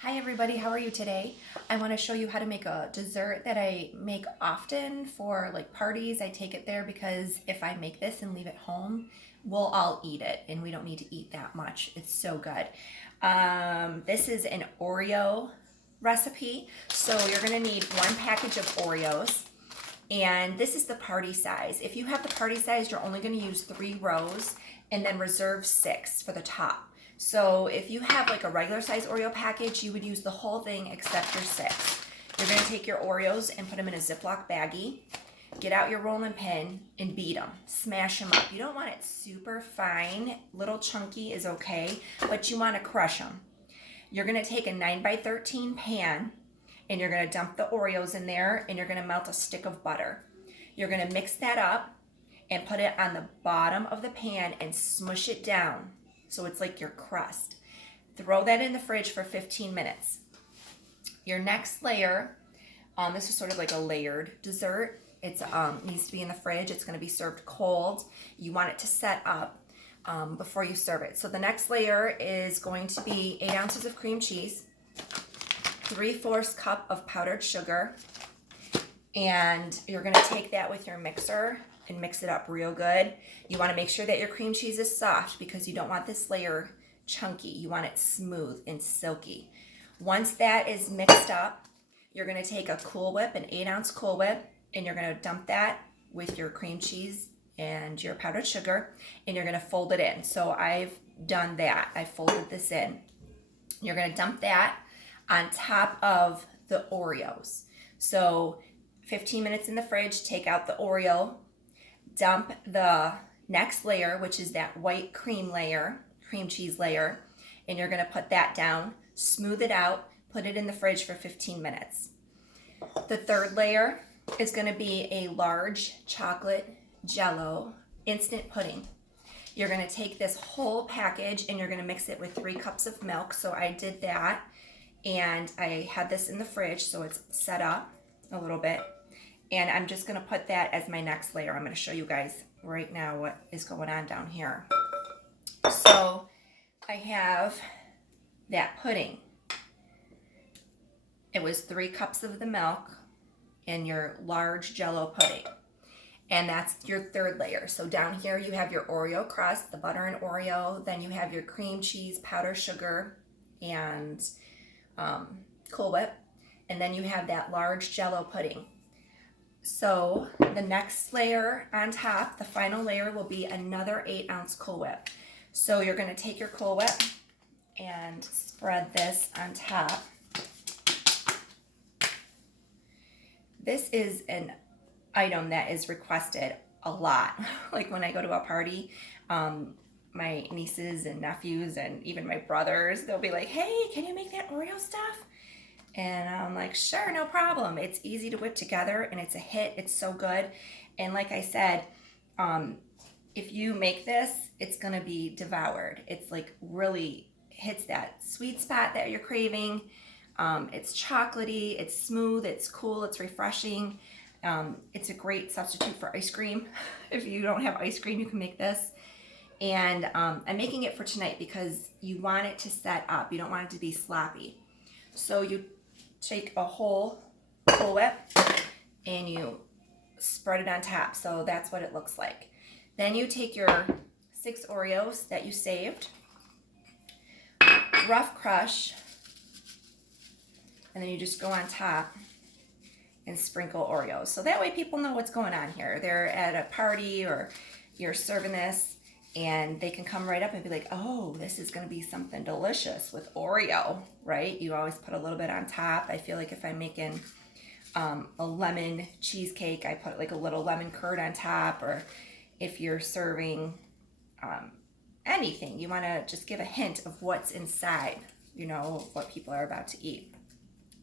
Hi everybody, how are you today? I want to show you how to make a dessert that I make often for like parties. I take it there because if I make this and leave it home, we'll all eat it and we don't need to eat that much. It's so good. This is an Oreo recipe. So you're going to need one package of Oreos and this is the party size. If you have the party size, you're only going to use 3 rows and then reserve 6 for the top. So if you have like a regular size Oreo package, you would use the whole thing except your 6. You're going to take your Oreos and put them in a Ziploc baggie. Get out your rolling pin and beat them. Smash them up. You don't want it super fine. Little chunky is okay, but you want to crush them. You're going to take a 9 by 13 pan and you're going to dump the Oreos in there and you're going to melt a stick of butter. You're going to mix that up and put it on the bottom of the pan and smush it down so it's like your crust. Throw that in the fridge for 15 minutes. Your next layer, this is sort of like a layered dessert. It needs to be in the fridge. It's going to be served cold. You want it to set up before you serve it. So the next layer is going to be 8 ounces of cream cheese, 3/4 cup of powdered sugar, and you're going to take that with your mixer and mix it up real good. You want to make sure that your cream cheese is soft because you don't want this layer chunky. You want it smooth and silky. Once that is mixed up, you're going to take a Cool Whip, an 8-ounce Cool Whip, and you're going to dump that with your cream cheese and your powdered sugar, and you're going to fold it in. So I've done that. I folded this in. You're going to dump that on top of the Oreos. So 15 minutes in the fridge, take out the Oreo, dump the next layer, which is that white cream layer, cream cheese layer, and you're going to put that down, smooth it out, put it in the fridge for 15 minutes. The third layer is going to be a large chocolate Jello instant pudding. You're going to take this whole package and you're going to mix it with 3 cups of milk. So I did that and I had this in the fridge so it's set up a little bit. And I'm just going to put that as my next layer. I'm going to show you guys right now what is going on down here. So I have that pudding. It was 3 cups of the milk in your large Jello pudding. And that's your third layer. So down here you have your Oreo crust, the butter and Oreo. Then you have your cream cheese, powdered sugar, and Cool Whip. And then you have that large Jello pudding. So the next layer on top, the final layer, will be another 8-ounce Cool Whip. So you're going to take your Cool Whip and spread this on top. This is an item that is requested a lot. Like when I go to a party, my nieces and nephews and even my brothers, they'll be like, hey, can you make that Oreo stuff? And I'm like, sure, no problem. It's easy to whip together and it's a hit. It's so good. And like I said, if you make this, it's going to be devoured. It's like really hits that sweet spot that you're craving. It's chocolatey, it's smooth, it's cool, it's refreshing. It's a great substitute for ice cream. If you don't have ice cream, you can make this. And I'm making it for tonight because you want it to set up. You don't want it to be sloppy. So you take a whole Cool Whip and you spread it on top. So that's what it looks like. Then you take your 6 Oreos that you saved, rough crush, and then you just go on top and sprinkle Oreos. So that way people know what's going on here. They're at a party or you're serving this and they can come right up and be like, oh, this is going to be something delicious with Oreo, right? You always put a little bit on top. I feel like if I'm making a lemon cheesecake, I put like a little lemon curd on top. Or if you're serving anything, you want to just give a hint of what's inside, you know, what people are about to eat.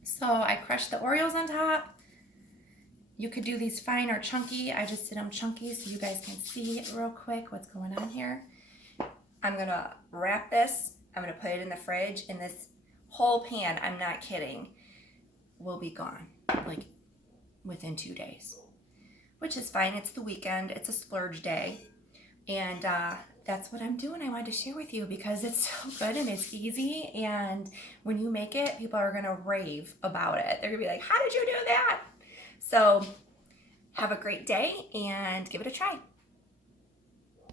So I crushed the Oreos on top. You could do these fine or chunky. I just did them chunky so you guys can see real quick what's going on here. I'm going to wrap this. I'm going to put it in the fridge. And this whole pan, I'm not kidding, will be gone like within 2 days. Which is fine. It's the weekend. It's a splurge day. And that's what I'm doing. I wanted to share with you because it's so good and it's easy. And when you make it, people are going to rave about it. They're going to be like, how did you do that? So have a great day and give it a try.